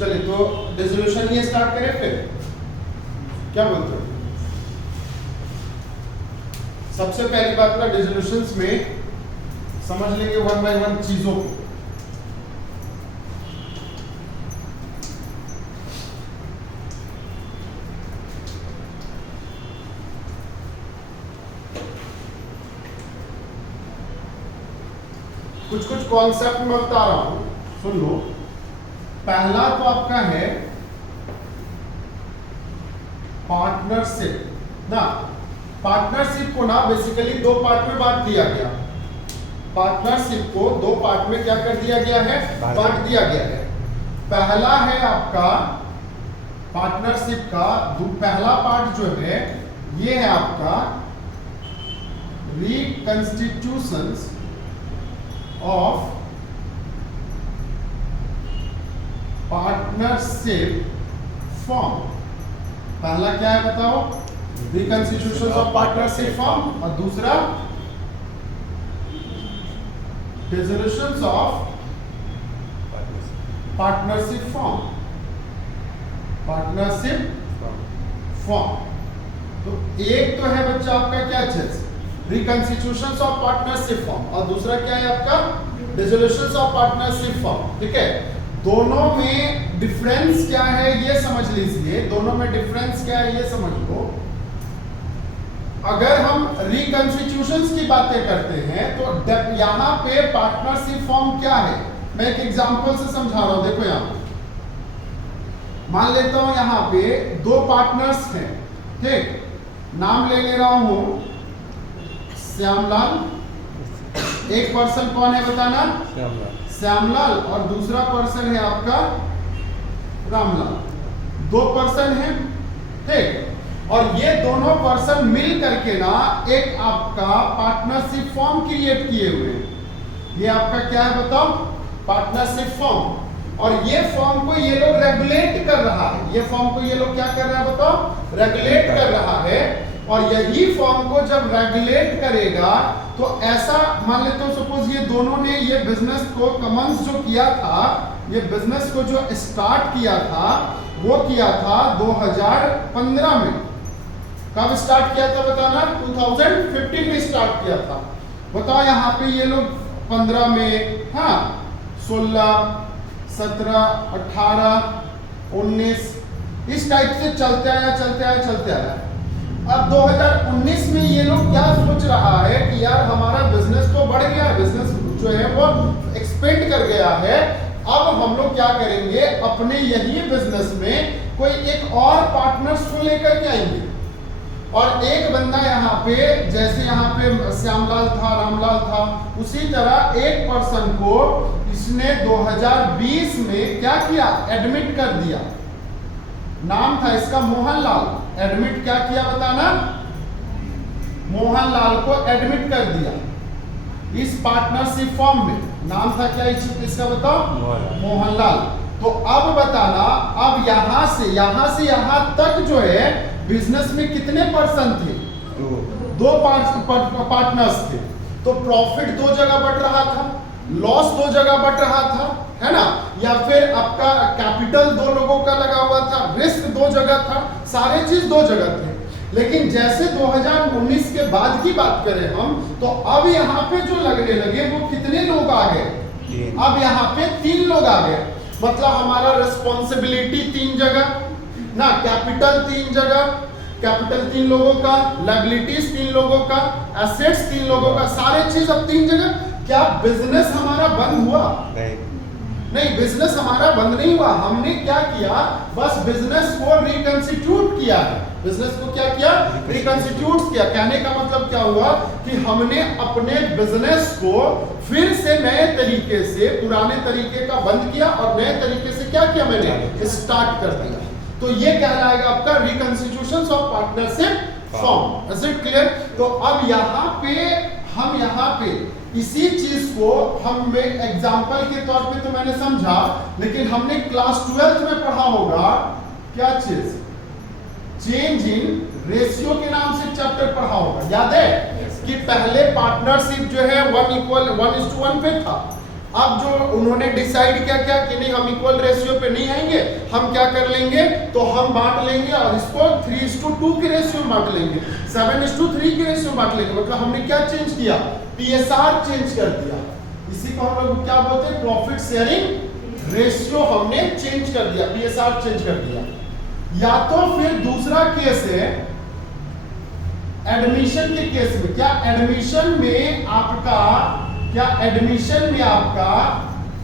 चलिए तो डिसोल्यूशन ही स्टार्ट करें फिर, क्या बोलते हो? सबसे पहली बात ना डिसोल्यूशंस में समझ लेंगे वन बाय वन चीजों को। कुछ कुछ कॉन्सेप्ट मैं बता रहा हूं, सुन लो। पहला तो आपका है पार्टनरशिप ना। पार्टनरशिप को ना बेसिकली दो पार्ट में बांट दिया गया। पार्टनरशिप को दो पार्ट में क्या कर दिया गया है? बांट दिया गया है। पहला है आपका पार्टनरशिप का पहला पार्ट जो है ये है आपका रिकंस्टिट्यूशंस ऑफ पार्टनरशिप फॉर्म। पहला क्या है बताओ? Reconstitutions of partnership form. और दूसरा dissolutions of partnership form. Partnership form तो एक तो है बच्चा आपका क्या चीज? Reconstitutions of partnership form. और दूसरा क्या है आपका? Dissolutions of partnership form. ठीक है, दोनों में डिफरेंस क्या है ये समझ लीजिए। दोनों में डिफरेंस क्या है ये समझ लो। अगर हम रिकंस्टिट्यूशंस की बातें करते हैं तो यहां पे पार्टनरशिप फॉर्म क्या है? मैं एक एग्जांपल से समझा रहा हूं। देखो यहां मान लेता हूं यहां पे दो पार्टनर्स हैं, ठीक, नाम ले रहा हूं श्यामलाल। एक पर्सन कौन है बताना? श्यामलाल। और दूसरा पर्सन है आपका रामलाल। दो पर्सन हैं, ठीक, और ये दोनों पर्सन मिल करके ना एक आपका पार्टनरशिप फॉर्म क्रिएट किए हुए हैं। ये आपका क्या है बताओ? Partnership form. और ये फॉर्म को ये लोग रेगुलेट कर रहा है। ये फॉर्म को ये लोग क्या कर रहा है बताओ? रेगुलेट कर रहा है। और यही फॉर्म को जब रेगुलेट करेगा तो ऐसा मान लेते हो सपोज ये दोनों ने ये बिजनेस को कमेंस जो किया था, ये बिजनेस को जो स्टार्ट किया था वो किया था 2015 में। कब स्टार्ट किया था बताना? 2015 में स्टार्ट किया था। बताओ यहाँ पे ये लोग 15 में, हाँ 16, 17, 18, 19 इस टाइप से चलते आया। अब 2019 में ये लोग क्या सोच रहा है कि यार हमारा बिजनेस तो बढ़ गया, बिजनेस जो है वो एक्सपेंड कर गया है। अब हम लोग क्या करेंगे? अपने यही बिजनेस में कोई एक और पार्टनर्स को लेकर के आएंगे। और एक बंदा यहाँ पे, जैसे यहाँ पे श्यामलाल था, रामलाल था, उसी तरह एक पर्सन को इसने 2020 में क्या किया? एडमिट कर दिया। नाम था इसका मोहनलाल। एडमिट क्या किया बताना? मोहनलाल को एडमिट कर दिया इस पार्टनरशिप फॉर्म में। नाम था क्या इसका बताओ? मोहनलाल। तो अब बताना, अब यहां से यहां तक जो है बिजनेस में कितने पर्सन थे? दो पार्टनर्स थे। तो प्रॉफिट दो जगह बढ़ रहा था, लॉस दो जगह बढ़ रहा था, है ना? या फिर आपका कैपिटल दो लोगों का लगा हुआ था, रिस्क दो जगह था, सारे चीज दो जगह थे। लेकिन जैसे 2019 के बाद की बात करें हम, तो अब यहाँ पे जो लगने लगे वो कितने लोग आ गए? अब यहाँ पे 3 लोग आ गए। मतलब हमारा रिस्पॉन्सिबिलिटी 3 जगह ना, कैपिटल 3 जगह, कैपिटल 3 लोगों का, लायबिलिटीज 3 लोगों का, एसेट्स 3 लोगों का, सारे चीज अब 3 जगह। क्या बिजनेस हमारा बंद हुआ? नहीं, बिजनेस हमारा बंद नहीं हुआ। हमने क्या किया? बस बिजनेस को रिकंस्टिट्यूट किया है। बिजनेस को क्या किया? रिकंस्टिट्यूट किया। कहने का मतलब क्या हुआ कि हमने अपने बिजनेस को फिर से नए तरीके से, पुराने तरीके का बंद किया और नए तरीके से क्या किया? मैंने स्टार्ट कर दिया। तो ये कहलाएगा आपका reconstitutions of partnership form. Is it clear? तो अब यहाँ पे इसी चीज को हम एग्जांपल के तौर पे तो मैंने समझा, लेकिन हमने क्लास 12th में पढ़ा होगा क्या चीज? चेंज इन रेशियो के नाम से चैप्टर पढ़ा होगा, याद है? कि पहले पार्टनरशिप जो है 1:1 पे था, अब जो उन्होंने डिसाइड क्या किया कि नहीं हम इक्वल रेशियो पे नहीं आएंगे, हम क्या कर लेंगे, तो हम बांट लेंगे और इसको 3:2 के रेशियो में बांट लेंगे, 7:3 के रेशियो में बांट लेंगे। मतलब हमने क्या चेंज किया, पीएसआर चेंज कर दिया। इसी को हम लोग क्या बोलते हैं, प्रॉफिट शेयरिंग रेशियो हमने चेंज कर दिया, पीएसआर चेंज कर दिया। या तो फिर दूसरा केस है एडमिशन के केस में, क्या एडमिशन में आपका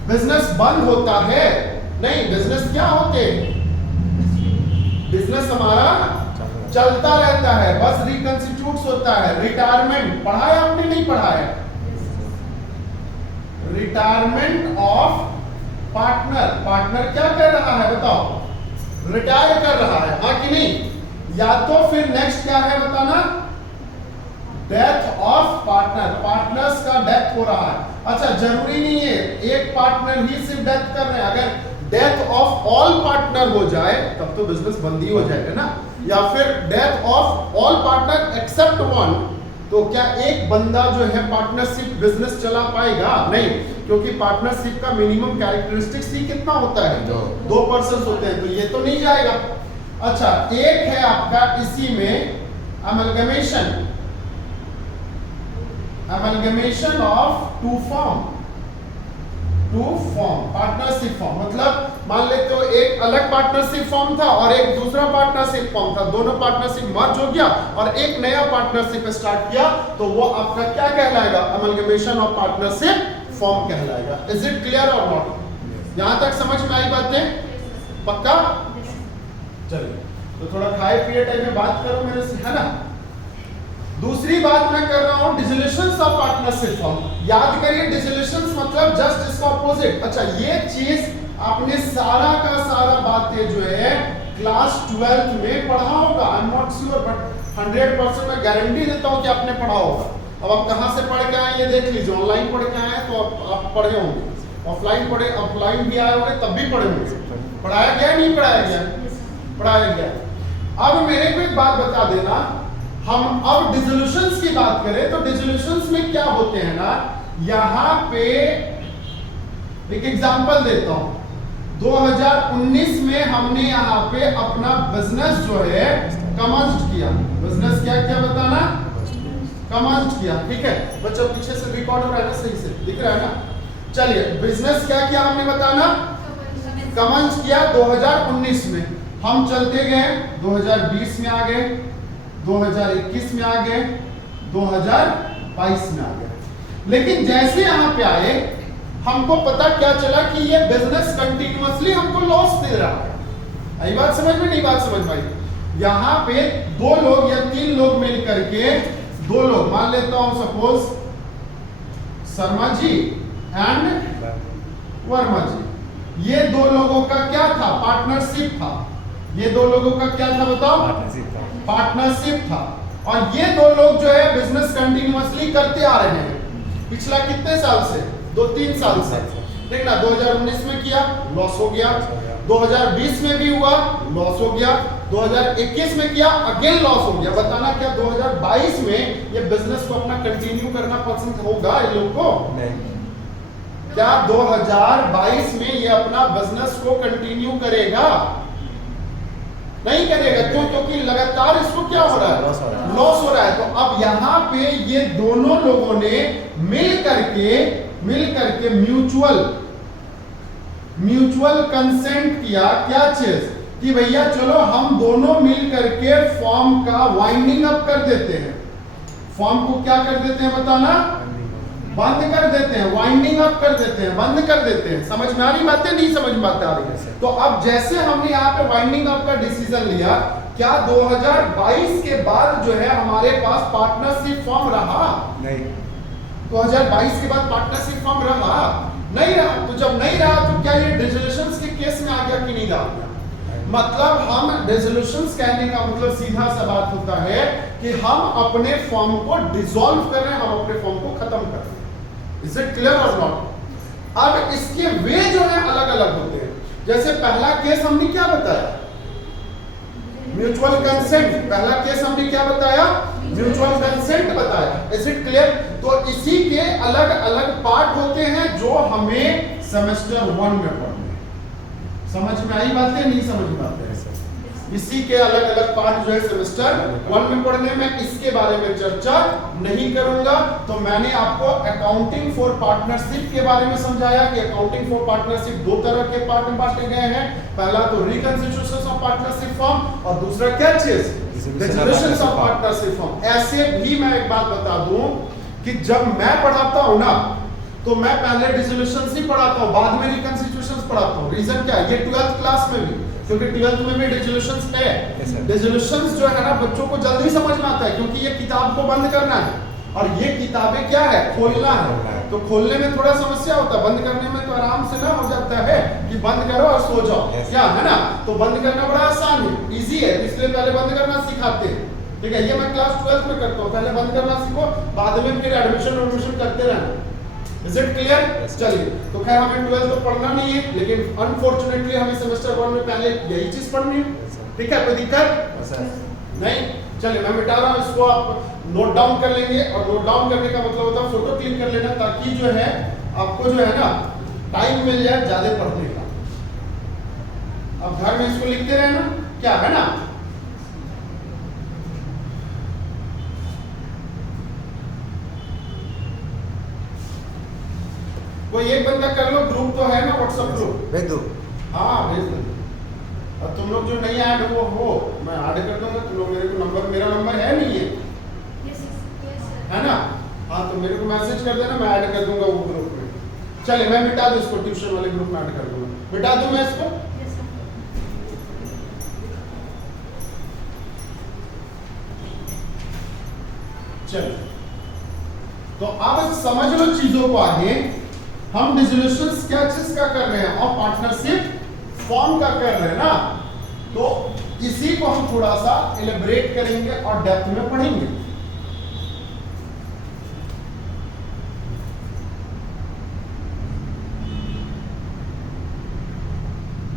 बिजनेस बंद होता है? नहीं, बिजनेस क्या होते हैं, बिजनेस हमारा चलता रहता है, बस रिकंस्टिट्यूट होता है। रिटायरमेंट पढ़ाया आपने, नहीं पढ़ाया? रिटायरमेंट ऑफ पार्टनर क्या कर रहा है बताओ, रिटायर कर रहा है, हाँ कि नहीं? या तो फिर नेक्स्ट क्या है बताना, डेथ ऑफ पार्टनर्स का डेथ हो रहा है। अच्छा, जरूरी नहीं है एक पार्टनर ही सिर्फ डेथ कर रहे हैं, अगर डेथ ऑफ ऑल पार्टनर हो जाए तब तो बिजनेस बंद ही हो जाएगा ना। या फिर death of all partner except one, तो क्या एक बंदा जो है पार्टनरशिप बिजनेस चला पाएगा? नहीं, क्योंकि पार्टनरशिप का मिनिमम कैरेक्टरिस्टिक्स ही कितना होता है, 2 पर्सन होते हैं, तो ये तो नहीं जाएगा। अच्छा, एक है आपका इसी में amalgamation of two form partnership form. मतलब मान लेते हो एक अलग पार्टनरशिप फॉर्म था और एक दूसरा पार्टनरशिप फॉर्म था, दोनों पार्टनरशिप मर्ज हो गया और एक नया पार्टनरशिप स्टार्ट किया, तो वो आपका क्या कहलाएगा, अमलगमेशन ऑफ पार्टनरशिप फॉर्म कहलाएगा। इज इट क्लियर और नॉट? यहां तक समझ में आई बातें? पक्का? चलिए, तो थोड़ा खाए पिए टाइम में बात करो मेरे से, है ना। दूसरी बात मैं कर रहा हूं डिसोल्यूशंस ऑफ पार्टनरशिप फॉर्म। याद करिए, डिसोल्यूशंस मतलब जस्ट इसका ऑपोजिट। अच्छा, ये चीज आपने सारा का सारा बातें जो है क्लास 12th में पढ़ा होगा, I am not sure but 100% मैं गारंटी देता हूं कि आपने पढ़ा होगा। अब आप कहां से पढ़ के आए ये देख लीजिए, ऑनलाइन पढ़ के आए तो आप पढ़े होंगे, ऑफलाइन पढ़े, ऑफलाइन भी आए होंगे तब भी पढ़े होंगे। पढ़ाया गया नहीं पढ़ाया गया? पढ़ाया गया। अब मेरे को एक बात बता देना, हम अब डिसोल्यूशंस की बात करें तो डिसोल्यूशंस में क्या होते हैं ना, यहां पे एक एग्जांपल देता हूं। 2019 में हमने यहां पे अपना बिजनेस जो है कमर्स्ड किया। बिजनेस क्या क्या बताना, कमर्स्ड किया, ठीक है बच्चों, पीछे से रिकॉर्ड हो रहा है ना, सही से दिख रहा है ना। चलिए, बिजनेस क्या किया हमने बताना, कमर्स्ड किया 2019 में। हम चलते गए 2020 में आ गए, 2021 में आ गए, 2022 में आ गए। लेकिन जैसे यहां पे आए हमको पता क्या चला कि ये बिजनेस कंटिन्यूअसली हमको लॉस दे रहा है। आई बात समझ में, नहीं बात समझ में आई? यहां पे 2 लोग या 3 लोग मिल करके, 2 लोग मान लेता हूं सपोज शर्मा जी एंड वर्मा जी, ये 2 लोगों का क्या था, पार्टनरशिप था। ये 2 लोगों का क्या था बताओ, पार्टनरशिप था। और ये 2 लोग जो है बिजनेस कंटिन्यूअसली करते आ रहे हैं पिछला कितने साल से, 2-3 साल से। देखना 2019 में किया, लॉस हो गया, 2020 में भी हुआ, लॉस हो गया, 2021 में किया, अगेन लॉस हो गया। बताना क्या 2022 में ये बिजनेस को अपना कंटिन्यू करना पसंद होगा ये लोग को? नहीं। क्या 2022 में ये अपना बिजनेस को कंटिन्यू करेगा? नहीं करेगा। क्यों? क्योंकि लगातार इसको क्या हो रहा है, लॉस हो रहा है। तो अब यहाँ पे ये दोनों लोगों ने मिल करके म्यूचुअल कंसेंट किया। क्या चीज कि भैया चलो हम दोनों मिल करके फॉर्म का वाइंडिंग अप कर देते हैं। फॉर्म को क्या कर देते हैं बताना, बंद कर देते हैं, वाइंडिंग अप कर देते हैं, बंद कर देते हैं। समझ में आ रही बातें, नहीं समझ में आ रही है? तो अब जैसे हमने यहाँ पे वाइंडिंग अप का डिसीजन लिया, क्या 2022 के बाद जो है हमारे पास पार्टनरशिप फॉर्म रहा? नहीं। 2022 के बाद पार्टनरशिप फॉर्म रहा? नहीं रहा। तो जब नहीं रहा तो क्या ये डिसोल्यूशंस के केस में आ गया कि नहीं आ गया? मतलब हम डिसोल्यूशंस कहने का मतलब सीधा सा बात होता है कि हम अपने फॉर्म को डिसॉल्व कर रहे हैं, हम अपने फॉर्म को खत्म कर रहे हैं। इज इट क्लियर और नॉट? अब इसके वे जो है अलग अलग होते हैं। जैसे पहला केस हमने क्या बताया, म्यूचुअल कंसेंट। पहला केस हमने क्या बताया, म्यूचुअल कंसेंट बताया। Is it clear? तो इसी के अलग अलग पार्ट होते हैं जो हमें सेमेस्टर 1 में पढ़ने हैं। समझ में आई बातें? नहीं समझ में आते हैं? इसी के अलग अलग पार्ट जो है सेमेस्टर 1 में पढ़ने में, इसके बारे में चर्चा नहीं करूंगा। तो मैंने आपको अकाउंटिंग फॉर पार्टनरशिप के बारे में समझाया कि अकाउंटिंग फॉर पार्टनरशिप दो तरह के पार्ट में बांटे गए हैं। पहला तो रिकंस्टिट्यूशन ऑफ पार्टनरशिप फॉर्म और दूसरा क्या चीज? Dissolution of partnership form. ऐसे भी मैं एक बात बता दूं कि जब मैं पढ़ाता हूं ना, तो मैं पहले डिसोल्यूशन ही पढ़ाता हूं, बाद में रिकंस्टिट्यूशन पढ़ाता हूं। रीजन क्या है? ये 12th क्लास में भी, क्योंकि 12th में भी डिसोल्यूशंस है। डिसोल्यूशंस जो है ना बच्चों को जल्दी समझ में आता है, क्योंकि ये किताब को बंद करना है और ये किताबें क्या है? खोलना है। तो खोलने में थोड़ा समस्या होता है, बंद करने में तो आराम से ना हो जाता है कि बंद करो और सो जाओ, क्या है ना? तो बंद करना बड़ा आसान है, इजी है, इसलिए पहले बंद करना सिखाते हैं। ठीक है, ये मैं क्लास 12th में करता हूँ। पहले बंद करना सीखो, बाद में फिर एडमिशन करते रहना। Is it clear? चलिए, तो खैर हमें 12th तो पढ़ना नहीं है, लेकिन अनफॉर्चुनेटली हमें सेमेस्टर 1 में पहले यही चीज पढ़नी है। ठीक है, कोई दिक्कत नहीं? चलिए, मैं मिटा रहा हूँ इसको, आप नोट डाउन कर लेंगे। और नोट डाउन करने का मतलब होता है फोटो क्लिक कर लेना, ताकि जो है आपको जो है ना टाइम मिल जाए ज्यादा पढ़ने का। अब घर में इसको लिखते रहना, क्या है ना? कोई एक बंदा कर लो, ग्रुप तो है ना व्हाट्सएप ग्रुप, भेज दो। हाँ भेज दो। और तुम लोग जो नहीं ऐड हो मैं ऐड कर दूंगा। तुम लोग मेरे को नंबर, मेरा नंबर है नहीं है, है ना? हाँ, तो मेरे को मैसेज कर देना, मैं ऐड कर दूंगा वो ग्रुप में। चलिए, मैं मिटा दूं इसको, ट्यूशन वाले ग्रुप में ऐड कर दूंगा। मिटा दूं मैं इसको? चलिए, तो अब समझ लो चीजों को आगे। हम डिसोल्यूशंस क्या चीज का कर रहे हैं और पार्टनरशिप फॉर्म का कर रहे हैं ना, तो इसी को हम थोड़ा सा एलिब्रेट करेंगे और डेप्थ में पढ़ेंगे।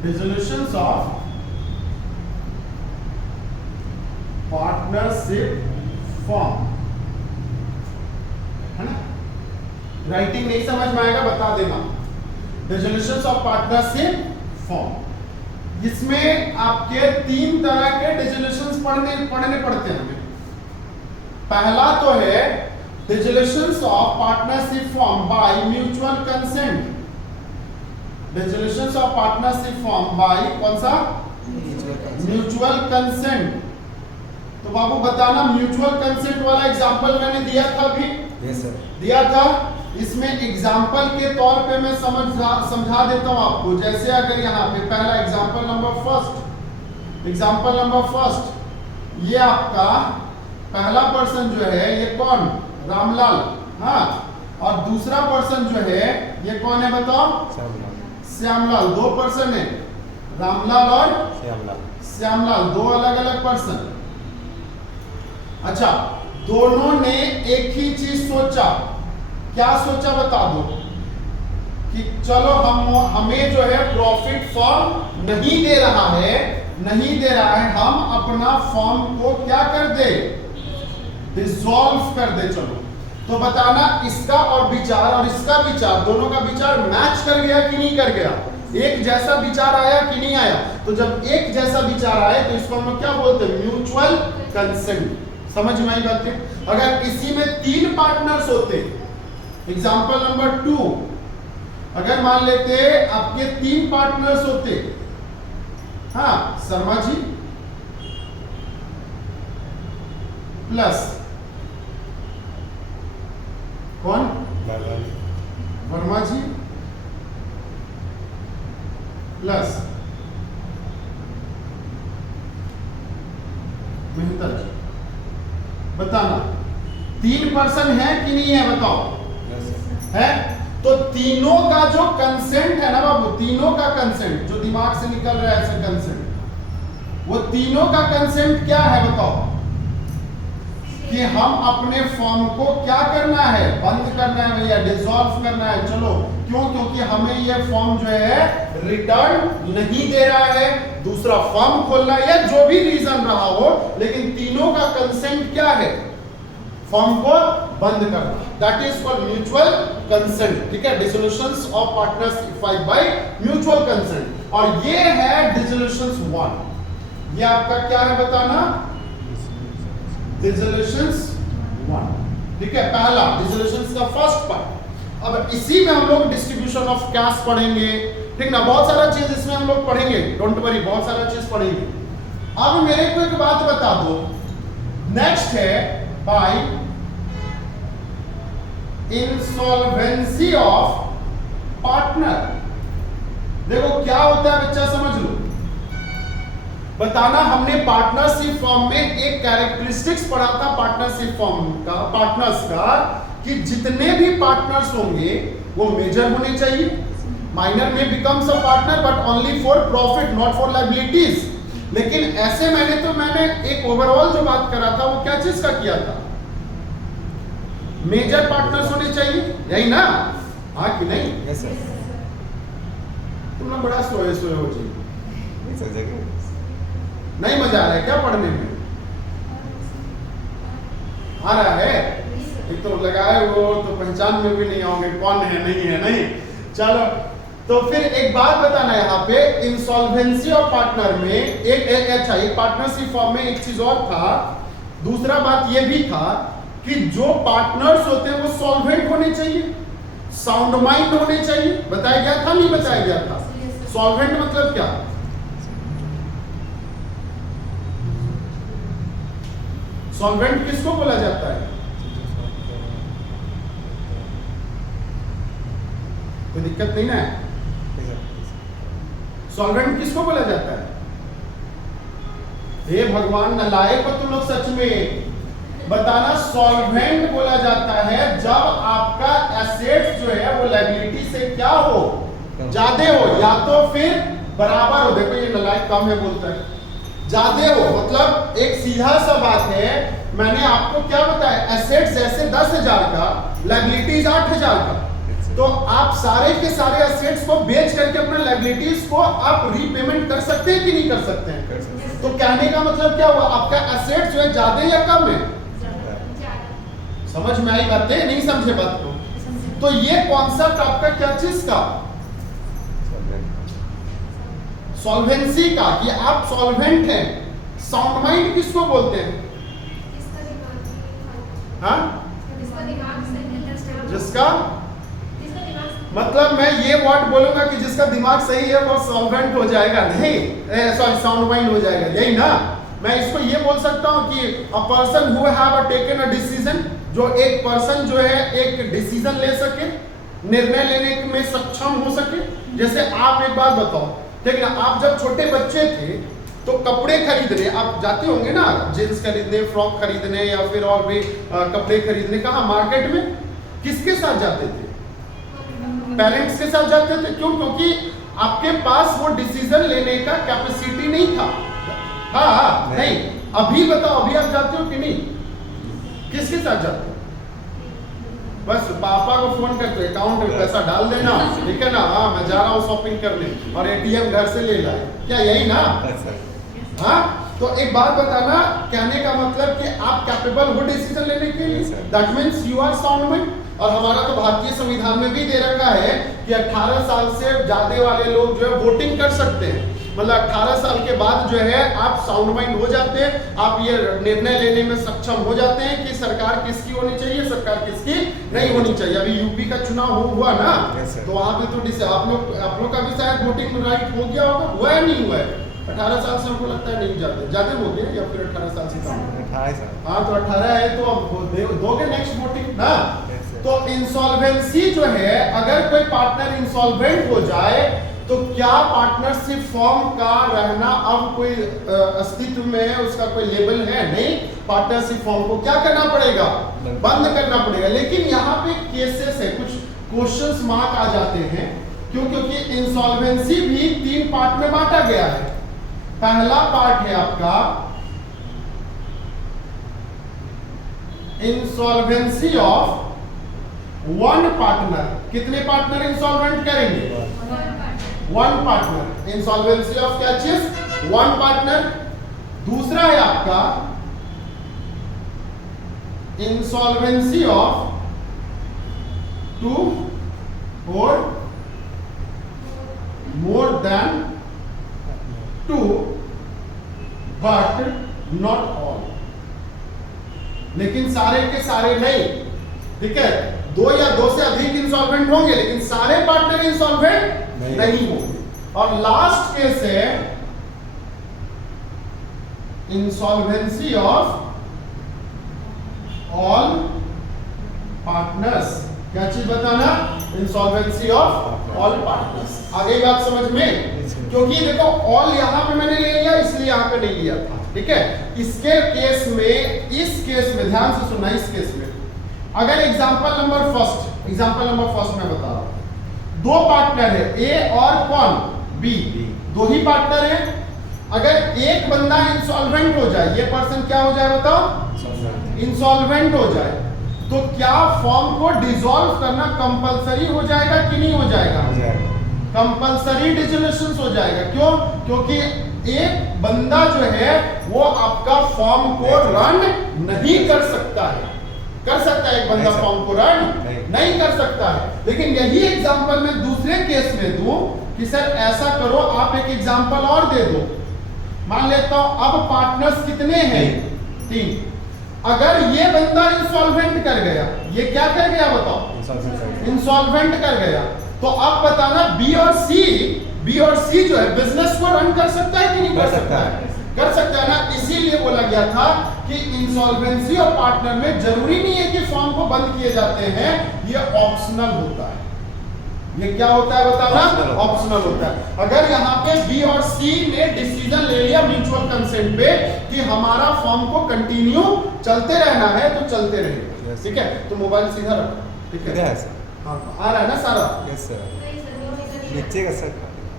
डिसोल्यूशंस ऑफ पार्टनरशिप फॉर्म, है ना? राइटिंग नहीं समझ में आएगा बता देना। डिसोल्यूशंस ऑफ पार्टनरशिप फॉर्म, इसमें आपके 3 तरह के डिसोल्यूशंस पढ़ने पड़ते हैं हमें। पहला तो है dissolutions of partnership form by mutual consent. Dissolutions of partnership form by कौन सा? Mutual consent. तो बाबू बताना, म्यूचुअल कंसेंट वाला एग्जांपल मैंने दिया था अभी? यस सर, दिया था। इसमें एग्जाम्पल के तौर पे मैं समझा देता हूं आपको। जैसे अगर यहाँ पे पहला एग्जाम्पल नंबर फर्स्ट, ये आपका पहला पर्सन जो है ये कौन? रामलाल। हाँ, और दूसरा पर्सन जो है ये कौन है बताओ? श्यामलाल। 2 पर्सन है, रामलाल और श्यामलाल, 2 अलग अलग पर्सन। अच्छा, दोनों ने एक ही चीज सोचा। क्या सोचा बता दो? कि चलो हमें जो है प्रॉफिट फॉर्म नहीं दे रहा है, हम अपना फॉर्म को क्या कर दे? डिसॉल्व कर दे। चलो, तो बताना इसका और विचार और इसका विचार, दोनों का विचार मैच कर गया कि नहीं कर गया? एक जैसा विचार आया कि नहीं आया? तो जब एक जैसा विचार आए तो इसको हम लोग क्या बोलते हैं? Mutual consent. समझ में आई बात? अगर किसी में 3 पार्टनर्स होते, एग्जाम्पल नंबर 2, अगर मान लेते आपके 3 पार्टनर्स होते, हाँ, शर्मा जी प्लस कौन? वर्मा जी प्लस मेहता जी। बताना 3 पर्सन है कि नहीं है? बताओ। है, तो तीनों का जो कंसेंट है ना बाबू, तीनों का कंसेंट जो दिमाग से निकल रहा है ऐसे कंसेंट, वो तीनों का कंसेंट क्या है बताओ? कि हम अपने फॉर्म को क्या करना है? बंद करना है भैया, डिसॉल्व करना है। चलो, क्यों? क्योंकि हमें ये फॉर्म जो है रिटर्न नहीं दे रहा है, दूसरा फॉर्म खोलना है, या जो भी रीजन रहा हो, लेकिन तीनों का कंसेंट क्या है? फॉर्म को बंद करना, that is called mutual consent. ठीक है, dissolutions of partnership by mutual consent. और ये है डिसोल्यूशंस 1। ये आपका क्या है बताना, डिसोल्यूशंस 1। ठीक है, पहला डिसोल्यूशंस का फर्स्ट पार्ट। अब इसी में हम लोग डिस्ट्रीब्यूशन ऑफ कैश पढ़ेंगे, ठीक ना, बहुत सारा चीज इसमें हम लोग पढ़ेंगे, डोंट वरी, बहुत सारा चीज पढ़ेंगे। अब मेरे को एक बात बता दो, नेक्स्ट है बाय इंसॉल्वेंसी ऑफ पार्टनर। देखो क्या होता है बच्चा, समझ लो, बताना। हमने पार्टनरशिप फॉर्म में एक कैरेक्टरिस्टिक्स पढ़ा था पार्टनरशिप फॉर्म का, पार्टनर्स का, कि जितने भी पार्टनर्स होंगे वो मेजर होने चाहिए, माइनर में becomes a partner but only for profit not for liabilities. लेकिन ऐसे मैंने एक ओवरऑल जो बात करा था वो क्या चीज का किया था, मेजर पार्टनर्स होने चाहिए, यही ना, हाँ कि नहीं? Yes sir. तुम लोग बड़ा सोए हो जी, नहीं मजा आ रहा है क्या पढ़ने में? आ रहा है? एक तो लगाए वो तो पहचान में भी नहीं आओगे कौन है नहीं है, नहीं। चलो, तो फिर एक बात बताना यहाँ पे, इंसॉल्वेंसी ऑफ पार्टनर में एक पार्टनरशिप फॉर्म में एक चीज और था, दूसरा बात ये भी था कि जो पार्टनर्स होते हैं वो सॉल्वेंट होने चाहिए, साउंड माइंड होने चाहिए। बताया गया था नहीं बताया गया था? सॉल्वेंट मतलब क्या? सॉल्वेंट किसको बोला जाता है? कोई दिक्कत नहीं ना? सॉल्वेंट किसको बोला जाता है? हे भगवान, नालायक हो तुम लोग सच में। बताना, सॉल्वेंट बोला जाता है जब आपका एसेट्स जो है वो लायबिलिटी से क्या हो, ज्यादा हो, या तो फिर बराबर हो। देखो ये नालायक कम है बोलता है, ज्यादा हो, मतलब एक सीधा सा बात है। मैंने आपको क्या बताया, एसेट्स जैसे 10,000 का, लायबिलिटीज 8,000 का, तो आप सारे के सारे एसेट्स को बेच करके अपने लायबिलिटीज को आप रीपेमेंट कर सकते हैं कि नहीं कर सकते हैं? तो कहने का मतलब क्या हुआ, आपका एसेट्स जो है ज्यादा या कम है? समझ में आई बात है? नहीं समझे बात को? तो ये कॉन्सेप्ट आपका क्या चीज का, सॉल्वेंसी का, कि आप सॉल्वेंट हैं। साउंड माइंड किसको बोलते हैं? हाँ, जिसका मतलब मैं ये वर्ड बोलूंगा कि जिसका दिमाग सही है वो सॉल्वेंट हो जाएगा, नहीं, सॉरी, साउंड माइंड हो जाएगा, यही ना? मैं इसको ये बोल सकता हूँ कि a person who have taken a decision, जो एक पर्सन जो है एक डिसीजन ले सके, निर्णय लेने में सक्षम हो सके। जैसे आप एक बात बताओ, ठीक है ना, आप जब छोटे बच्चे थे तो कपड़े खरीदने आप जाते होंगे ना, जींस खरीदने, फ्रॉक खरीदने, या फिर और भी कपड़े खरीदने, कहाँ? मार्केट में। किसके साथ जाते थे? पेरेंट्स के साथ जाते थे। क्यों? क्योंकि आपके पास वो डिसीजन लेने का कैपेसिटी नहीं था। हाँ नहीं, अभी बताओ, अभी आप जाते हो कि नहीं? किसके साथ जाते हो? बस पापा को फोन करते, अकाउंट में पैसा डाल देना, ठीक है ना, हाँ मैं जा रहा हूँ शॉपिंग करने, और एटीएम घर से ले लाए, क्या यही ना? हाँ, तो एक बात बताना, कहने का मतलब कि आप कैपेबल हो डिसीजन लेने के लिए, that means you are sound mind. और हमारा तो भारतीय संविधान में भी दे रखा है कि 18 साल से ज्यादा वाले लोग जो है वोटिंग कर सकते हैं, मतलब 18 साल के बाद जो है आप साउंड माइंड हो जाते हैं, आप ये निर्णय लेने में सक्षम हो जाते हैं कि सरकार किसकी होनी चाहिए, सरकार किसकी नहीं होनी चाहिए। अभी यूपी का चुनाव हुआ ना, तो वहां पे तो आप लोग का भी शायद वोटिंग राइट हो गया होगा, हुआ है नहीं हुआ है? 18 साल से हमको लगता है नहीं जाते, ज्यादा हो गया, या फिर 18 साल से कम? 18 साल। हाँ, तो 18 है तो अब दोगे नेक्स्ट वोटिंग ना। तो इंसॉल्वेंसी जो है, अगर कोई पार्टनर इंसॉल्वेंट हो जाए तो क्या पार्टनरशिप फॉर्म का रहना अब कोई अस्तित्व में है, उसका कोई लेबल है? नहीं, पार्टनरशिप फॉर्म को क्या करना पड़ेगा? बंद करना पड़ेगा। लेकिन यहाँ पे केसेस है, कुछ क्वेश्चंस मार्क आ जाते हैं। क्यों? क्योंकि इंसॉल्वेंसी भी 3 पार्ट में बांटा गया है। पहला पार्ट है आपका इंसॉल्वेंसी ऑफ वन पार्टनर। कितने पार्टनर इंसॉल्वेंट करेंगे? 1 पार्टनर। इंसॉल्वेंसी ऑफ क्या चीज? 1 पार्टनर। दूसरा है आपका इंसॉल्वेंसी ऑफ 2 और more than 2 but not all, लेकिन सारे के सारे नहीं, ठीक है, 2 या 2 से अधिक इंसॉल्वेंट होंगे लेकिन सारे पार्टनर इंसॉल्वेंट नहीं होंगे। और लास्ट केस है इंसॉल्वेंसी ऑफ ऑल पार्टनर्स। क्या चीज बताना? Insolvency of all partners. आगे बात समझ में? क्योंकि देखो ऑल यहां पे मैंने ले लिया इसलिए यहां पे नहीं लिया था, ठीक है। इसके केस में, इस केस में ध्यान से सुनना, इस केस में अगर एग्जांपल नंबर फर्स्ट में बता रहा हूं, 2 पार्टनर है, ए और कौन? बी, 2 ही पार्टनर है। अगर एक बंदा इंसॉल्वेंट हो जाए, ये पर्सन क्या हो जाए बताओ? इंसॉल्वेंट हो जाए, तो क्या फॉर्म को डिसॉल्व करना कंपलसरी हो जाएगा कि नहीं हो जाएगा? कंपलसरी डिसोल्यूशन हो जाएगा। क्यों? क्योंकि एक बंदा जो है वो आपका फॉर्म को रन नहीं कर सकता है। कर सकता है एक बंदा फॉर्म को रन नहीं कर सकता है। लेकिन यही एग्जांपल मैं दूसरे केस में दूं कि सर ऐसा करो, आप एक एग्जांपल और दे दो। मान लेता हूं अब पार्टनर्स कितने हैं? 3। अगर ये बंदा इंसॉल्वेंट कर गया, ये क्या कर गया बताओ? इंसॉल्वेंट कर गया, तो अब बताना बी और सी जो है बिजनेस को रन कर सकता है कि नहीं कर सकता है? कर सकता है ना। इसीलिए बोला गया था कि इंसॉल्वेंसी और पार्टनर में जरूरी नहीं है कि फॉर्म को बंद किए जाते हैं, ये ऑप्शनल होता है। ये क्या होता है बताना? ऑप्शनल होता है। अगर यहाँ पे बी और सी ने डिसीजन ले लिया म्यूचुअल कंसेंट पे कि हमारा फॉर्म को कंटिन्यू चलते रहना है तो चलते रहेगा, ठीक है। तो मोबाइल सीधा रखो, ठीक है। हाँ, आ रहा है ना सारा? Yes sir. नीचे का सर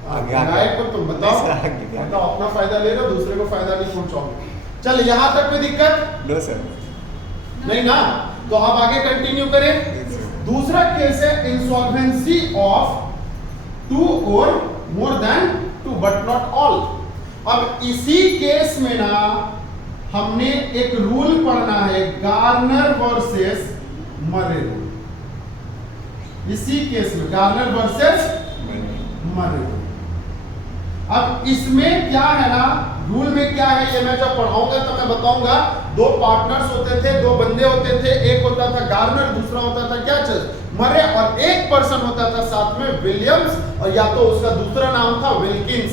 को तुम बताओ, अपना फायदा ले लो, दूसरे को फायदा नहीं पहुंचाओगे। चल यहाँ तक कोई दिक्कत? No sir. नहीं ना, तो अब आगे कंटिन्यू करें। दूसरा केस है इंसॉल्वेंसी ऑफ 2 और more than 2 but not all. अब इसी केस में ना हमने एक रूल पढ़ना है, गार्नर वर्सेस मरे रूल। इसी केस में गार्नर वर्सेस मरे रूल। अब इसमें क्या है ना, रूल में क्या है ये मैं जब पढ़ाऊंगा तो मैं बताऊंगा। 2 पार्टनर्स होते थे, 2 बंदे होते थे, एक होता था गार्नर, दूसरा होता था क्या चीज? मरे, और एक पर्सन होता था साथ में विलियम्स, और या तो उसका दूसरा नाम था विल्किंस,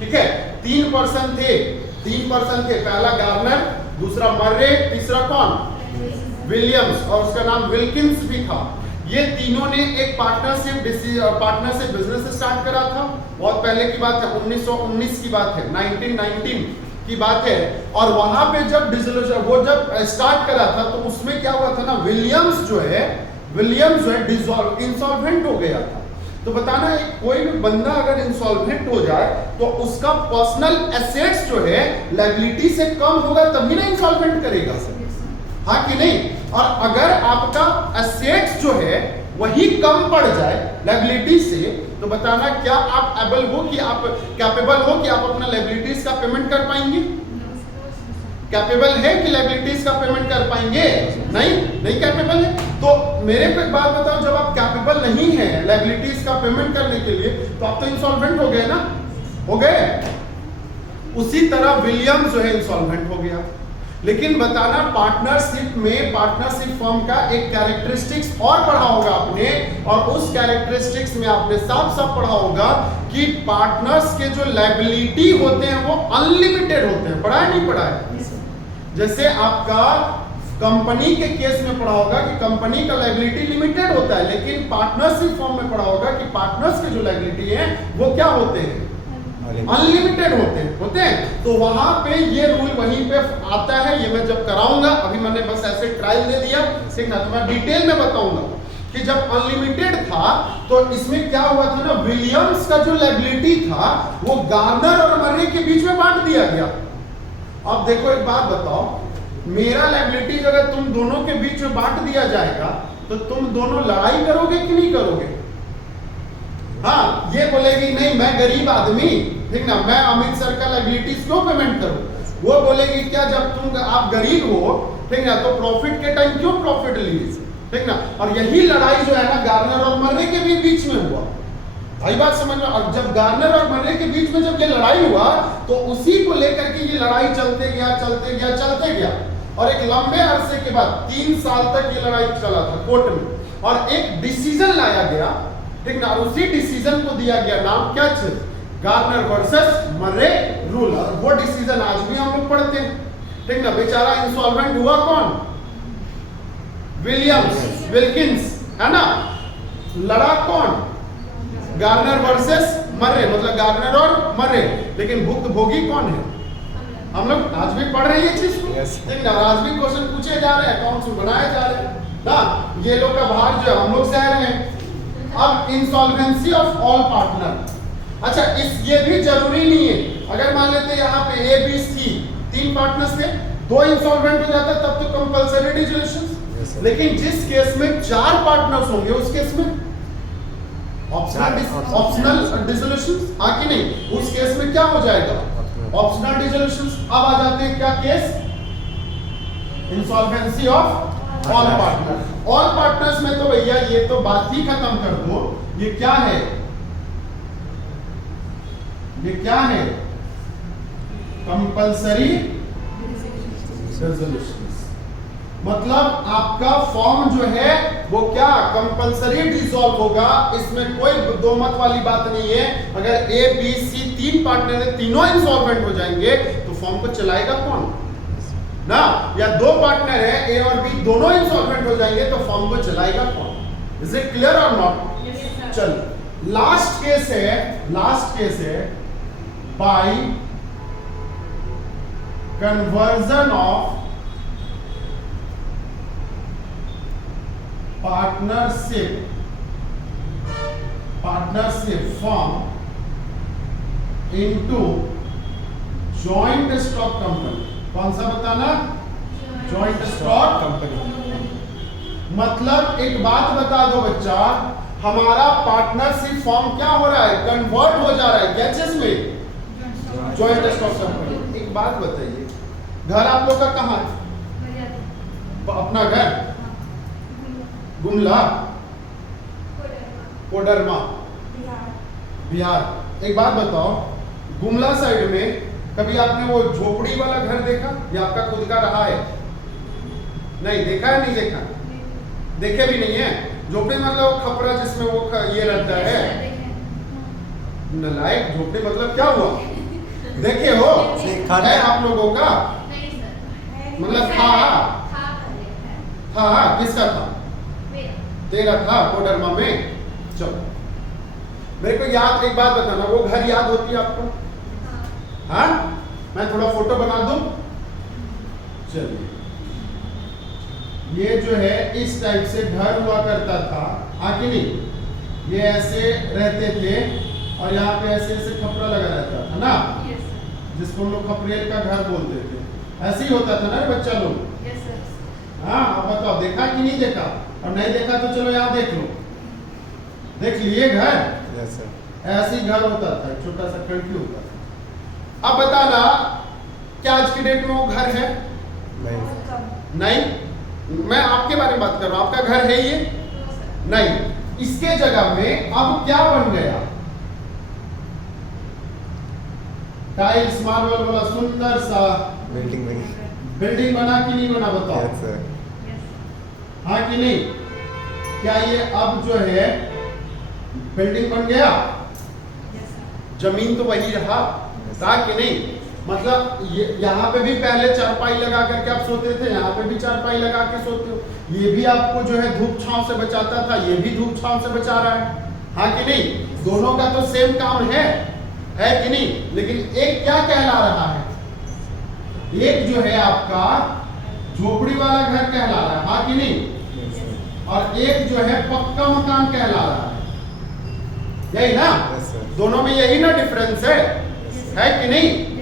ठीक है। 3 पर्सन थे, पहला गार्नर, दूसरा मर्रे, तीसरा कौन? विलियम्स, और उसका नाम विल्किंस भी था। ये तीनों ने एक पार्टनरशिप बिजनेस स्टार्ट करा था। बहुत पहले की बात है, 1919 की बात है, 1919 की बात है। और वहां पे जब डिसोल्यूशन वो जब स्टार्ट करा था तो उसमें क्या हुआ था ना, विलियम्स जो है इंसॉल्वेंट हो गया था। तो बताना है कोई भी बंदा अगर इंसॉल्वेंट हो जाए तो उसका पर्सनल एसेट्स जो है लायबिलिटी से कम होगा तभी ना इंसॉल्वेंट करेगा, हाँ कि नहीं? और अगर आपका एसेट्स जो है वही कम पड़ जाए लायबिलिटी से, तो बताना क्या आप एबल हो कि आप कैपेबल हो कि आप अपना लायबिलिटीज का पेमेंट कर पाएंगे? कैपेबल है कि लायबिलिटीज का पेमेंट कर पाएंगे? नहीं कैपेबल है। तो मेरे को एक बात बताओ, जब आप कैपेबल नहीं है लायबिलिटीज का पेमेंट करने के लिए तो आप तो इंसॉल्वेंट हो गए ना, हो गए। उसी तरह विलियम जो है इंसॉल्वेंट हो गया। लेकिन बताना पार्टनरशिप में, पार्टनरशिप फर्म का एक कैरेक्टरिस्टिक्स और पढ़ा होगा आपने, और उस कैरेक्टरिस्टिक्स में आपने साफ साफ पढ़ा होगा कि पार्टनर्स के जो लायबिलिटी होते हैं वो अनलिमिटेड होते हैं। पढ़ा है नहीं पढ़ा है? जैसे आपका कंपनी के केस में पढ़ा होगा कि कंपनी का लायबिलिटी लिमिटेड होता है, लेकिन पार्टनरशिप फर्म में पढ़ा होगा कि पार्टनर्स के जो लायबिलिटी है वो क्या होते हैं? अनलिमिटेड होते हैं। तो वहां पे ये रूल वहीं पे आता है। ये मैं जब कराऊंगा, अभी मैंने बस ऐसे ट्रायल दे दिया, ठीक ना, तो मैं डिटेल में बताऊंगा कि जब अनलिमिटेड था तो इसमें क्या हुआ था ना, विलियम्स का जो लायबिलिटी था वो गार्नर और मर्रे के बीच में बांट दिया गया। अब देखो एक बात बताओ, मेरा लायबिलिटी अगर तुम दोनों के बीच में बांट दिया जाएगा तो तुम दोनों लड़ाई करोगे कि नहीं करोगे? हाँ, ये बोलेगी नहीं मैं गरीब आदमी, ठीक ना, मैं अमित सर का लायबिलिटीज क्यों पेमेंट करूं? वो बोलेगी क्या जब आप गरीब हो ठीक ना। तो प्रॉफिट के टाइम क्यों प्रॉफिट लिए, ठीक ना। और यही लड़ाई जो है ना गार्नर और मर्रे के भी बीच में हुआ। भाई बात समझ लो, अब जब गार्नर और मर्रे के बीच में जब ये लड़ाई हुआ तो उसी को लेकर के ये लड़ाई चलते गया और एक लंबे अरसे के बाद 3 साल तक ये लड़ाई चला था कोर्ट में और एक डिसीजन लाया गया, ठीक ना। और उसी डिसीजन को दिया गया नाम क्या, गार्नर वर्सेस मर्रे रूल। और वो डिसीजन आज भी हम लोग पढ़ते हैं, ठीक ना। बेचारा इंसॉल्वेंट हुआ कौन, विल्किंस, है ना। लड़ा कौन, गार्नर वर्सेस मर्रे, मतलब गार्नर और मर्रे। लेकिन भुक्त भोगी कौन है, हम लोग आज भी पढ़ रहे हैं ये चीज को, ठीक ना। आज भी क्वेश्चन पूछे जा रहे हैं, अकाउंट्स बनाए जा रहे हैं ना। ये लोग का भाग जो है हम लोग सह रहे हैं। अब इंसॉल्वेंसी ऑफ ऑल पार्टनर। अच्छा, ये भी जरूरी नहीं है, अगर मान लेते यहाँ पे ए बी सी 3 पार्टनर्स थे, 2 इंसॉल्वेंट हो जाता तब तो कंपलसरी डिसोल्यूशन। लेकिन जिस केस में 4 पार्टनर्स होंगे उस केस में ऑप्शनल डिसोल्यूशन, हाँ कि नहीं। उस केस में क्या हो जाएगा, ऑप्शनल डिसोल्यूशन। अब आ जाते हैं क्या case, insolvency of all partners. All partners में तो भैया ये तो बात ही खत्म कर दो, ये क्या है, ये क्या है, कंपलसरी डिसोल्यूशन। मतलब आपका फॉर्म जो है वो क्या, कंपलसरी डिसॉल्व होगा। इसमें कोई दो मत वाली बात नहीं है। अगर ए बी सी 3 पार्टनर है, तीनों इंसॉल्वेंट हो जाएंगे तो फॉर्म को चलाएगा कौन ना। या 2 पार्टनर है ए और बी, दोनों इंसॉल्वेंट हो जाएंगे तो फॉर्म को चलाएगा कौन। इज इट क्लियर और नॉट। चल लास्ट केस है bye conversion of partnership form into joint stock company. कौन सा बताना, जॉइंट स्टॉक कंपनी। मतलब एक बात बता दो बच्चा, हमारा पार्टनरशिप फॉर्म क्या हो रहा है, कन्वर्ट हो जा रहा है क्या चीज में, जॉइंट स्टॉक कंपनी। एक बात बताइए, घर आप लोग का कहाँ है, अपना घर गुमला, कोडरमा, बिहार। एक बात बताओ, गुमला साइड में कभी आपने वो झोपड़ी वाला घर देखा या आपका खुद का रहा है, नहीं देखा है, नहीं देखा, देखे भी नहीं है। झोपड़ी मतलब खपरा जिसमें वो ये रहता है, नलायक। झोपड़ी मतलब क्या हुआ, देखे हो, है आप लोगों का, मतलब हाँ किसका था, तेरा था कोडरमा में। चलो मेरे को याद, एक बात बताना, वो घर याद होती है आपको, हाँ। मैं थोड़ा फोटो बना दूं, चलिए। ये जो है इस टाइप से घर हुआ करता था, हाँ कि नहीं। ये ऐसे रहते थे और यहाँ पे ऐसे ऐसे खपरा लगा रहता था ना, जिसको हम लोग खपरेल का घर बोलते थे। ऐसे ही होता था ना बच्चा लोग। हाँ अब बताओ, देखा कि नहीं देखा, और नहीं देखा तो चलो यहाँ देख लो, देख लिए घर। ऐसे ही घर होता था, छोटा सा खिड़की होता था। अब बताना, क्या आज की डेट में वो घर है, नहीं। मैं आपके बारे में बात कर रहा हूं, आपका घर है ये, नहीं। इसके जगह में अब क्या बन गया, टाइल्स मार्बल वाला सुंदर सा बिल्डिंग बना कि नहीं बना, बताओ। हाँ कि नहीं, क्या ये अब जो है बिल्डिंग बन गया, जमीन तो वही रहा, था कि नहीं। मतलब ये यहाँ पे भी पहले चारपाई लगा करके आप सोते थे, यहाँ पे भी चारपाई लगा के सोते हो। ये भी आपको जो है धूप छांव से बचाता था, ये भी धूप छांव से बचा रहा है, हाँ कि नहीं। दोनों का तो सेम काम है कि नहीं। लेकिन एक क्या कहला रहा है, एक जो है आपका झोपड़ी वाला घर कहला रहा है, हाँ कि नहीं, और एक जो है पक्का मकान कहला रहा है, यही ना। दोनों में यही ना डिफरेंस है कि नहीं।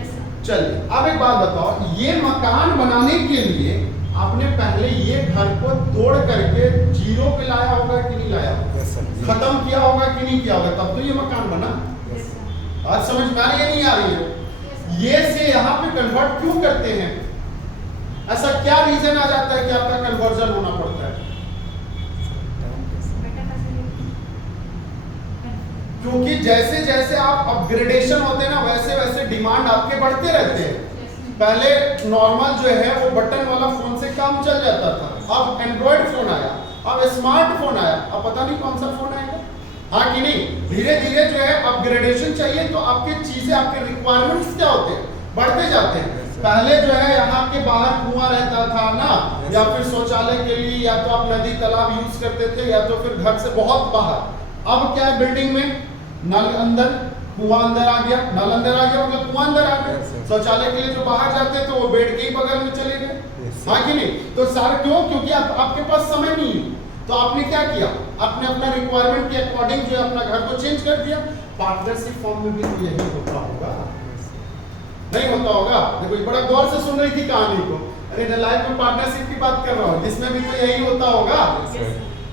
चलिए अब एक बात बताओ, ये मकान बनाने के लिए आपने पहले ये घर को तोड़ करके जीरो पे लाया होगा कि नहीं लाया होगा, खत्म किया होगा कि नहीं किया होगा, तब तो ये मकान बना। आज समझ में आ रही है नहीं आ रही है। ये से यहाँ पे कन्वर्ट क्यों करते हैं, ऐसा क्या रीजन आ जाता है कि आपका कन्वर्जन होना पड़ता है? क्योंकि जैसे जैसे आप अपग्रेडेशन होते हैं ना, वैसे वैसे डिमांड आपके बढ़ते रहते हैं। पहले नॉर्मल जो है वो बटन वाला फोन से काम चल जाता था, अब एंड्रॉइड फोन आया, अब स्मार्टफोन आया, अब पता नहीं कौन सा फोन आएगा। हाँ कि नहीं? धीरे धीरे जो है अपग्रेडेशन चाहिए, तो आपके चीजें, आपके रिक्वायरमेंट्स क्या होते हैं, बढ़ते जाते हैं। पहले जो है यहाँ के बाहर कुआं रहता था ना, या फिर शौचालय के लिए या तो आप नदी तालाब यूज करते थे, या तो फिर घर से बहुत बाहर। अब क्या है, बिल्डिंग में नल अंदर, कुआं अंदर आ गया, नल अंदर आ गया मतलब कुआं अंदर आ गया। शौचालय के लिए जो बाहर जाते थे वो बेड के ही बगल में चले गए। हाँ कि नहीं? तो सारे क्यों? क्योंकि आपके पास समय नहीं है, तो आपने क्या किया, आपने अपना रिक्वायरमेंट के अकॉर्डिंग जो है अपना घर को चेंज कर दिया। पार्टनरशिप फॉर्म में भी तो यही होता होगा, नहीं होता होगा? देखो बड़ा गौर से सुन रही थी कहानी को। अरे लाइफ में पार्टनरशिप की बात कर रहा हूँ, जिसमें भी तो यही होता होगा।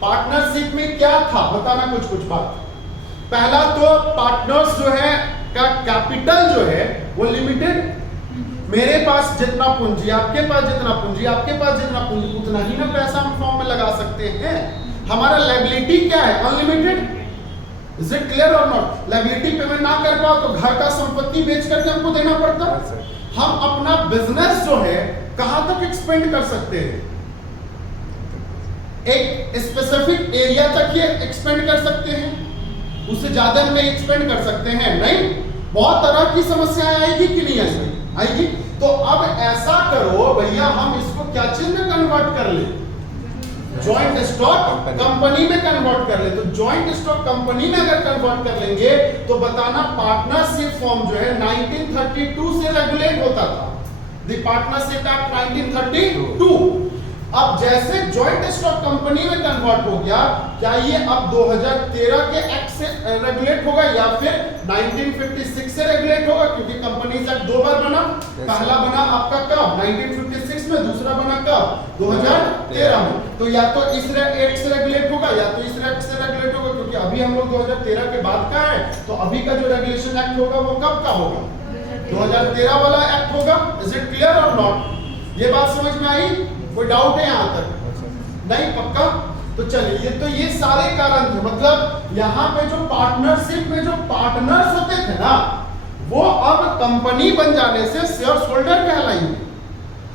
पार्टनरशिप में क्या था, बताना कुछ कुछ बात। पहला तो पार्टनर्स जो है का कैपिटल जो है वो लिमिटेड। मेरे पास जितना पूंजी, आपके पास जितना पूंजी, आपके पास जितना पूंजी, उतना ही ना पैसा हम फॉर्म में लगा सकते हैं। हमारा लायबिलिटी क्या है, अनलिमिटेड। इज इट क्लियर और नॉट? लायबिलिटी पेमेंट ना कर पाओ तो घर का संपत्ति बेच करके हमको देना पड़ता। हम अपना बिजनेस जो है कहां तक एक्सपेंड कर सकते हैं, एक स्पेसिफिक एरिया तक ये एक्सपेंड कर सकते हैं, उससे ज्यादा में एक्सपेंड कर सकते हैं नहीं। बहुत तरह की समस्याएं आएगी कि नहीं आएगी? तो अब ऐसा करो भैया, हम इसको क्या चीज में कन्वर्ट कर ले, जॉइंट स्टॉक कंपनी में कन्वर्ट कर ले। तो जॉइंट स्टॉक कंपनी में अगर कन्वर्ट कर लेंगे तो बताना पार्टनरशिप फॉर्म जो है 1932 से रेगुलेट होता था, द पार्टनरशिप एक्ट 1932। अब जैसे जॉइंट स्टॉक कंपनी में कन्वर्ट हो गया, क्या ये अब 2013 के एक्ट से रेगुलेट होगा या फिर 1956 से रेगुलेट होगा? क्योंकि कंपनीज एक्ट दो बार बना, पहला बना आपका कब, 1956 में, दूसरा बना कब, 2013 में। तो या तो इस एक्ट से रेगुलेट होगा या तो इस एक्ट से रेगुलेट होगा, क्योंकि अभी हम लोग 2013 के बाद का है, तो अभी का जो रेगुलेशन एक्ट होगा वो कब का होगा, 2013 वाला एक्ट होगा। इज इट क्लियर और नॉट? ये बात समझ में आई? कोई डाउट है यहां तक? नहीं, पक्का? तो चलिए, तो ये सारे कारण थे। मतलब यहाँ पे जो पार्टनरशिप में जो पार्टनर्स होते थे ना, वो अब कंपनी बन जाने से शेयर होल्डर कहलाएंगे।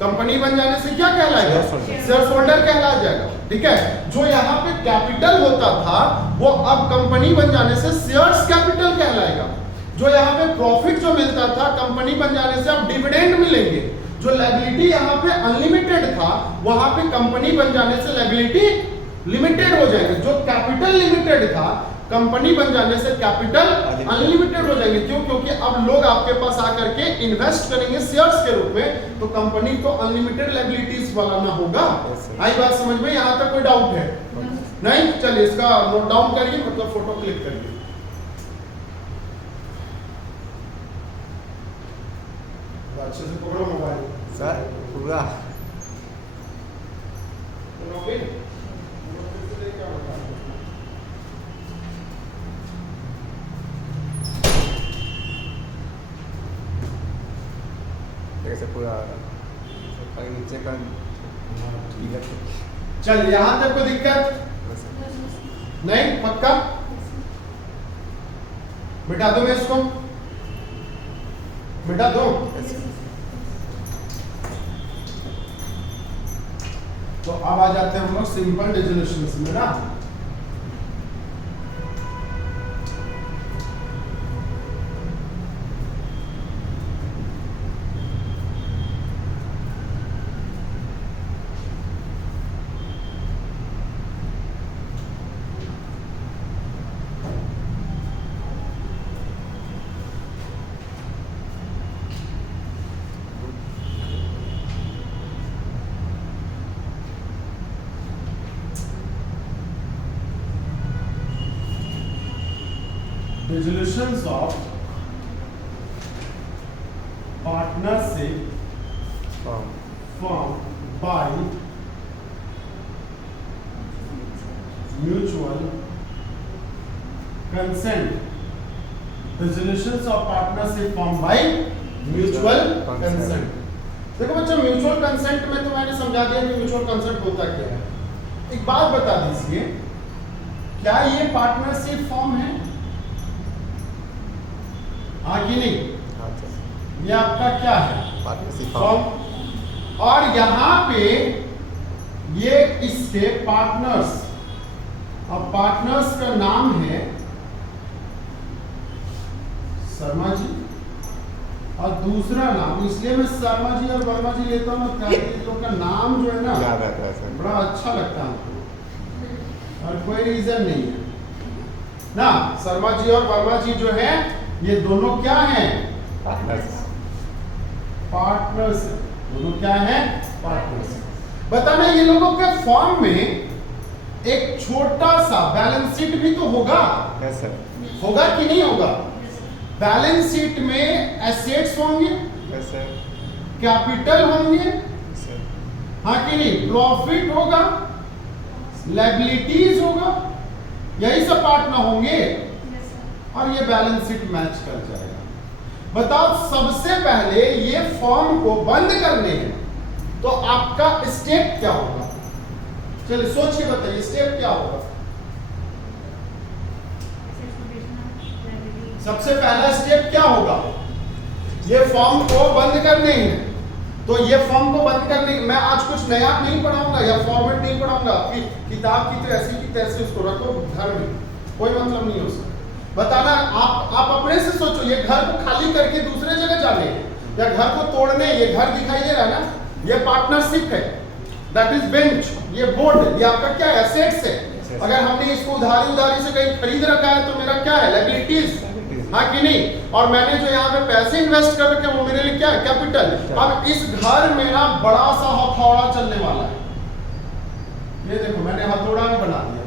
कंपनी बन जाने से क्या कहलाएगा, शेयर होल्डर कहला जाएगा। ठीक है? जो यहाँ पे कैपिटल होता था वो अब कंपनी बन जाने से शेयर्स कैपिटल कहलाएगा। जो यहाँ पे प्रॉफिट जो मिलता था कंपनी बन जाने से अब डिविडेंड मिलेंगे। जो लायबिलिटी यहाँ पे अनलिमिटेड था, वहां पे कंपनी बन जाने से लायबिलिटी लिमिटेड हो जाएगी। जो कैपिटल लिमिटेड था, कंपनी बन जाने से कैपिटल अनलिमिटेड हो जाएंगे। क्यों? क्योंकि अब लोग आपके पास आकर के इन्वेस्ट करेंगे शेयर्स के रूप में, तो कंपनी को अनलिमिटेड लायबिलिटीज वाला ना होगा। आई बात समझ में? यहाँ तक कोई डाउट है? नहीं? चलिए इसका नोट डाउन करिए, मतलब फोटो क्लिक करिए। अच्छे से पकड़ो मोबाइल सर पूरा। ऐसे पूरा नीचे का। चल, यहां तक कोई दिक्कत नहीं? पक्का? मिटा दो मैं इसको, मिटा दो। तो अब आ जाते हैं हम लोग सिंपल रेजोल्यूशंस में ना। Resolutions of partnership formed by mutual consent. Resolutions of partnership formed by mutual consent. देखो बच्चों, म्यूचुअल कंसेंट में तो मैंने समझा दिया कि म्यूचुअल कंसेंट होता क्या है। एक बात बता दीजिए, क्या ये पार्टनरशिप फॉर्म है? हाँ कि नहीं? हाँ सर, ये आपका क्या है? Partnership form. फॉर्म। और यहाँ पे ये इसके पार्टनर्स, अब पार्टनर्स का नाम है शर्मा जी, और दूसरा नाम, इसलिए मैं शर्मा जी और वर्मा जी लेता हूँ ताकि इन लोग का नाम जो है ना याद रहता है सर। बड़ा अच्छा लगता है हमको, और कोई रीजन नहीं है ना। शर्मा जी और वर्मा जी जो है ये दोनों क्या हैं? पार्टनर्स। पार्टनर्स। दोनों क्या हैं? पार्टनर्स। बताना, ये लोगों के फॉर्म में एक छोटा सा बैलेंस शीट भी तो होगा, यस सर। होगा कि नहीं होगा? बैलेंस शीट में एसेट्स होंगे, यस सर। कैपिटल होंगे, यस सर। हाँ कि नहीं? प्रॉफिट होगा, लायबिलिटीज होगा, यही सब पार्ट में होंगे, और ये बैलेंस शीट मैच कर जाएगा। बताओ, सबसे पहले ये फॉर्म को बंद करने हैं तो आपका स्टेप क्या होगा? चलिए सोच के बताइए, स्टेप क्या होगा? सबसे पहला स्टेप क्या होगा? ये फॉर्म को बंद करने हैं, तो ये फॉर्म को बंद करने, मैं आज कुछ नया नहीं पढ़ाऊंगा या फॉर्मेट नहीं पढ़ाऊंगा कि किताब की तो ऐसी की तैसी उसको रखो घर में, कोई मतलब नहीं हो सकता। बताना, आप अपने से सोचो, ये घर को खाली करके दूसरे जगह जाने या घर को तोड़ने, ये घर दिखाई दे रहा है ना, ये पार्टनरशिप है, दैट इज बेंच, ये बोर्ड, ये आपका क्या है? एसेट्स है। अगर हमने इसको उधारी से कहीं खरीद रखा है तो मेरा क्या है? लायबिलिटीज, हाँ कि नहीं? और मैंने जो यहाँ पे पैसे इन्वेस्ट कर रखे वो मेरे लिए क्या है? कैपिटल। अब इस घर में ना बड़ा सा हथौड़ा चलने वाला है, ये देखो मैंने हथौड़ा भी बना दिया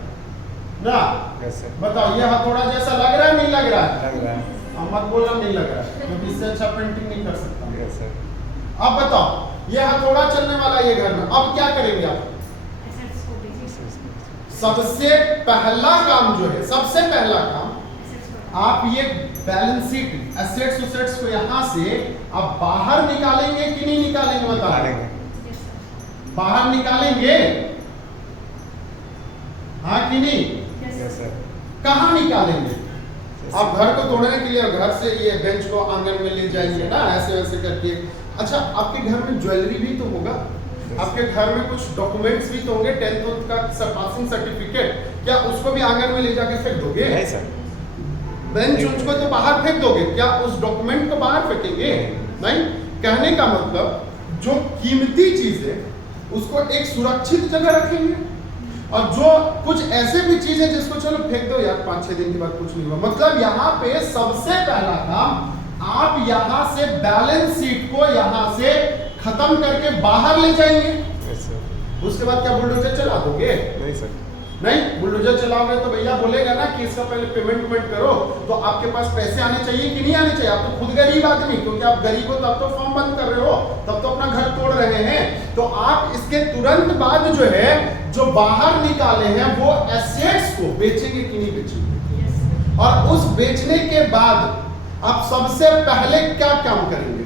ना। Yes sir. बताओ, ये हथौड़ा जैसा लग रहा है नहीं लग रहा है? लग रहा है। अब मत बोलना नहीं लग रहा है, क्योंकि इससे अच्छा पेंटिंग नहीं कर सकता। Yes sir. अब बताओ, ये हथौड़ा चलने वाला है ये घर में, अब क्या करेंगे आप? सबसे पहला काम जो है, सबसे पहला काम, आप ये बैलेंस शीट, एसेट्स उसेट्स को यहां से आप बाहर निकालेंगे कि नहीं निकालेंगे? बता निकालेंगे। बाहर निकालेंगे, हाँ कि नहीं? Yes sir. कहाँ निकालेंगे? आप घर को तोड़ने के लिए घर से ये बेंच को आंगन में ले जाएंगे ना, ऐसे वैसे करके। अच्छा, आपके घर में ज्वेलरी भी तो होगा, आपके घर में कुछ डॉक्यूमेंट्स भी तो होंगे, 10th का पासिंग सर्टिफिकेट, क्या उसको भी आंगन में ले जाके फेंक दोगे? नहीं सर। बेंच उसको तो बाहर फेंक दोगे, क्या उस डॉक्यूमेंट को बाहर फेंकेंगे? नहीं। कहने का मतलब, जो कीमती चीज है उसको एक सुरक्षित जगह रखेंगे, और जो कुछ ऐसे भी चीज है जिसको चलो फेंक दो यार, 5-6 दिन के बाद कुछ नहीं हुआ। मतलब यहाँ पे सबसे पहला काम, आप यहाँ से बैलेंस शीट को यहाँ से खत्म करके बाहर ले जाएंगे। Yes sir. उसके बाद क्या बुलडोजर चला दोगे? नहीं सर। नहीं, बुलडोजर चलाओगे तो भैया बोलेगा ना कि इसका पहले पेमेंट करो, तो आपके पास पैसे आने चाहिए कि नहीं आने चाहिए? आप तो खुद गरीब आदमी, क्योंकि आप गरीब हो तब तो फॉर्म बंद कर रहे हो, तब तो अपना घर तोड़ रहे हैं। तो आप इसके तुरंत बाद जो है, जो बाहर निकाले हैं वो एसेट्स को बेचेंगे कि नहीं बेचेंगे? और उस बेचने के बाद आप सबसे पहले क्या काम करेंगे?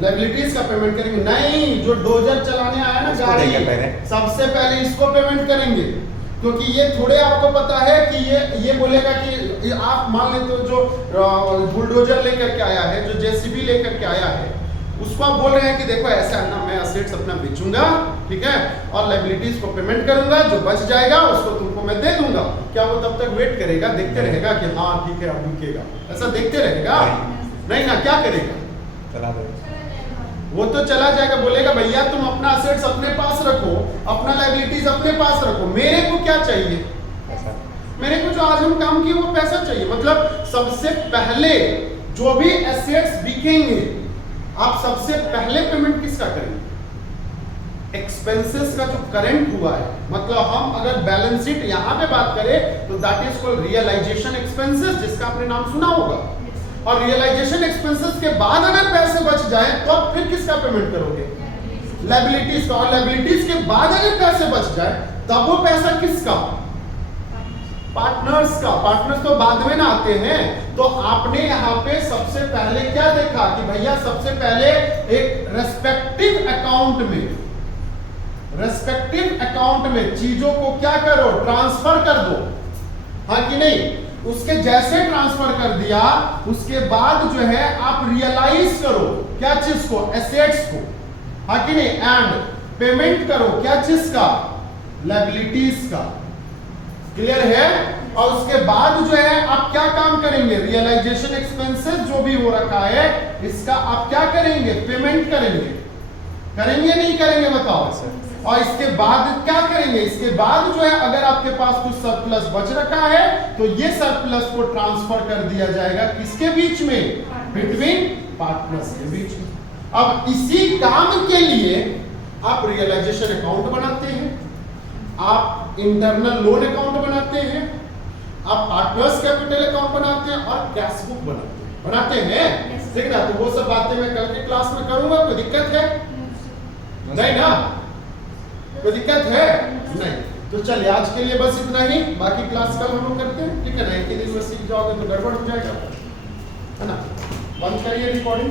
लायबिलिटीज का पेमेंट करेंगे। नहीं, जो डोजर चलाने आया ना गाड़ी, सबसे पहले इसको पेमेंट करेंगे, क्योंकि ये थोड़े आपको पता है कि ये बोलेगा कि आप मान लेते हो जो बुलडोजर लेकर के आया है, जो जेसीबी लेकर के आया है, उसको आप बोल रहे हैं कि देखो ऐसा है ना, मैं एसेट्स अपना बेचूंगा, ठीक है, और लायबिलिटीज को पेमेंट करूंगा, जो बच जाएगा उसको तुमको मैं दे दूंगा। क्या वो तब तक वेट करेगा, देखते रहेगा कि हाँ ठीक है अब रुकेगा? ऐसा देखते रहेगा? नहीं ना, क्या करेगा? चला दो। वो तो चला जाएगा, बोलेगा भैया तुम अपना एसेट्स अपने पास रखो, अपना लायबिलिटीज अपने पास रखो, मेरे को क्या चाहिए? मेरे को जो आज हम काम किए वो पैसा चाहिए। मतलब सबसे पहले जो भी एसेट्स बिकेंगे, आप सबसे पहले पेमेंट किसका करेंगे? एक्सपेंसेस का जो करंट हुआ है। मतलब हम अगर बैलेंस शीट यहाँ पे बात करें तो that is called realisation expenses, जिसका आपने नाम सुना होगा। और रियलाइजेशन एक्सपेंसेस के बाद अगर पैसे बच जाए तो आप फिर किसका पेमेंट करोगे? लायबिलिटीज का। और लायबिलिटीज के बाद अगर पैसे बच जाए तब वो पैसा किसका? पार्टनर पार्टनर्स का, पार्टनर्स तो बाद में ना आते हैं। तो आपने यहाँ पे सबसे पहले क्या देखा कि भैया सबसे पहले एक रेस्पेक्टिव अकाउंट में चीजों को क्या करो, ट्रांसफर कर दो, हाँ कि नहीं। उसके जैसे ट्रांसफर कर दिया उसके बाद जो है आप रियलाइज करो क्या चीज को, एसेट्स को, हाँ कि नहीं। एंड पेमेंट करो क्या चीज का, लायबिलिटीज का। क्लियर है। और उसके बाद जो है आप क्या काम करेंगे, रियलाइजेशन एक्सपेंसेस जो भी हो रखा है इसका आप क्या करेंगे, पेमेंट करेंगे। करेंगे नहीं करेंगे बताओ। और इसके बाद क्या करेंगे, इसके बाद जो है अगर आपके पास कुछ सरप्लस बच रखा है तो ये सरप्लस को ट्रांसफर कर दिया जाएगा किसके बीच में, बिटवीन पार्टनर्स के बीच में। अब इसी काम के लिए आप रियलाइजेशन अकाउंट बनाते हैं, आप इंटरनल लोन अकाउंट बनाते हैं, आप पार्टनर्स कैपिटल अकाउंट बनाते हैं और कैश बुक बनाते हैं। ठीक ना। तो वो सब बातें मैं कल के क्लास में करूंगा। कोई दिक्कत है नहीं ना, कोई दिक्कत है नहीं। तो चलिए आज के लिए बस इतना ही, बाकी क्लास कल हम लोग करते हैं। ठीक है ना। एक ही दिन में सीख जाओगे तो गड़बड़ हो जाएगा, है ना। बंद करिए रिकॉर्डिंग।